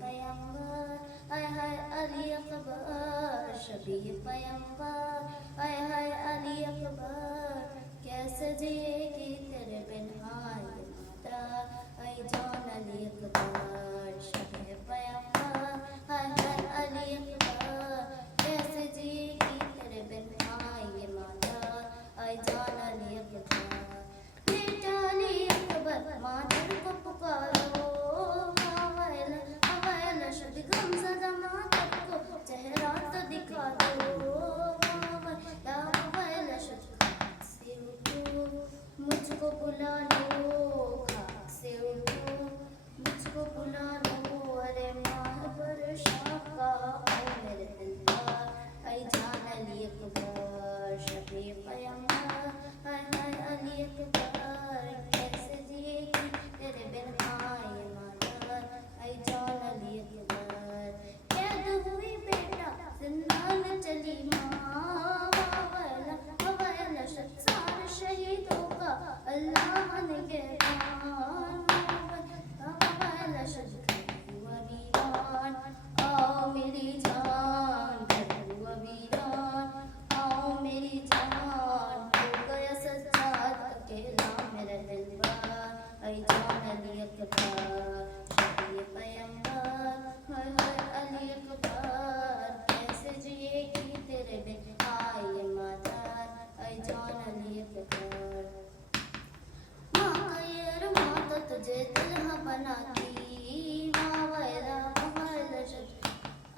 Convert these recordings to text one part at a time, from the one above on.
पैगंबर हाय हाय अली अकबर शबीह पैगंबर हाय हाय अली अकबर कैसे जिएगी तेरे बिन हाय माता हाय जान अली अकबर शबीह पैगंबर हाय हाय अली अकबर कैसे जिएगी तेरे बिन हाय माता हाय जान अली अकबर बेटा अली अकबर मादर को पुकारो हवाला हवाला शुद्ध गमज़दा मादर को चेहरा तो दिखा दो हवाला हवाला शुद्ध से उठो मुझको बुला लो खाक से उठो मुझको बुला लो अरे माह पर शाका ओ मेरे दिलदार ऐ जान अली अकबर शबीह पैगंबर हाय हाय अली अकबर कैसे जिएगी तेरे बिन हाय माता ऐ जान अली अकबर कैद हुई बेटा जिंदान चली माँ वाला हवाला सार शहीदों का अल्लाह निगहबान हवाला हुआ वीरान आओ मेरी जान हुआ वीरान आओ मेरी जान हो गया सज्जाद अकेला मेरा दिलबर ऐ जान अली अकबर शबीह पैगंबर हाय हाय अली अकबर कैसे जिएगी तेरे बिन हाय मादर ऐ जान अली अकबर माँ का ये अरमान तो तुझे दुल्हा बनाती वावैला वावैला शद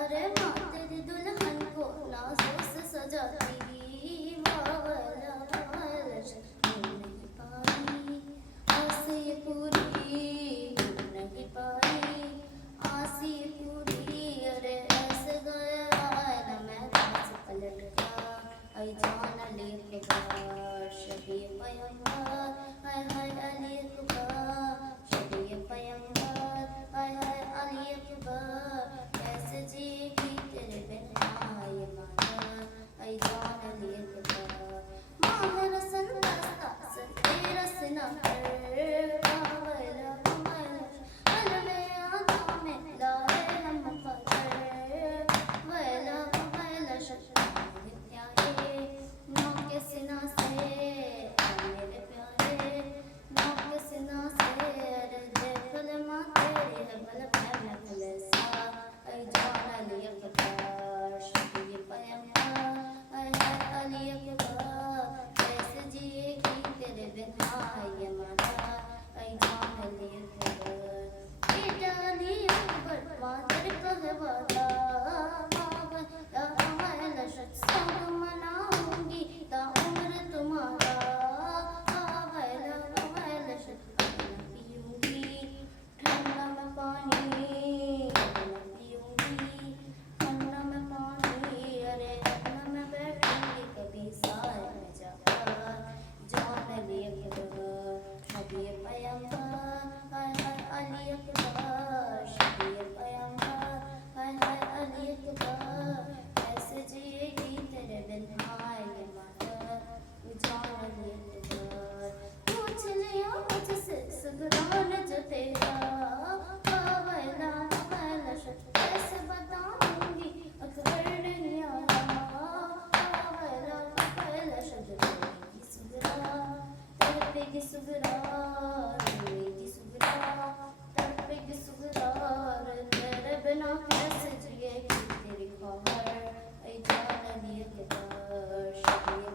अरे माँ तेरी दुल्हन को नाज़ों से सजाती वावैला वावैला शद नहीं पाई आसे ये पूरी नहीं पाई आसे ये पूरी अरे ऐसे गया ना मैं पास पलट का ऐ जान अली अकबर शबीह पैगंबर हाय हाय अली अकबर शबीह पैगंबर हाय हाय अली अकबर कैसे जिएगी तेरे बिन हाय माता ऐ जान अली अकबर माह रसन दस्ता से तेरा सिना पर वावैला वावैला कलमे आँखों में लाए हम फकर वैला वैला शक्ति प्यारे नौ के सिना से मेरे प्यारे नौ के सिना से अरे देख ले माँ तेरी है बल मैं खुलसा ऐ जान अली अकबर शबीह पैगंबर हाय हाय अली अकबर कैसे जिएगी तेरे बिन हाय माता ऐ जान अली अकबर बेटा अली अकबर मादर का है वादा वावैला वावैला सब मनाऊंगी ताउम्र तुम्हारा वावैला वावैला खाना पीऊंगी ठंडा में पानी खाना पीऊंगी ठंडा में पानी अरे ठंडा में बैठूंगी कभी साए में जाकर जान अली अकबर शबीह पैगंबर हाय हाय अली अकबर शबीह पैगंबर हाय हाय अली अकबर कैसे जिएगी तेरे बिन हाय माता जान अली अकबर पूछ लिया मुझसे सुगरान जो तेरा वावैला वावैला कैसे बताऊंगी अकबर नहीं आया वावैला वावैला रोएगी सुगरा तड़पेगी सुगरा रोएगी सुगरा तड़पेगी सुगरा तेरे बिना कैसे जिएगी तेरी खबर ऐ जान अली अकबर शबीह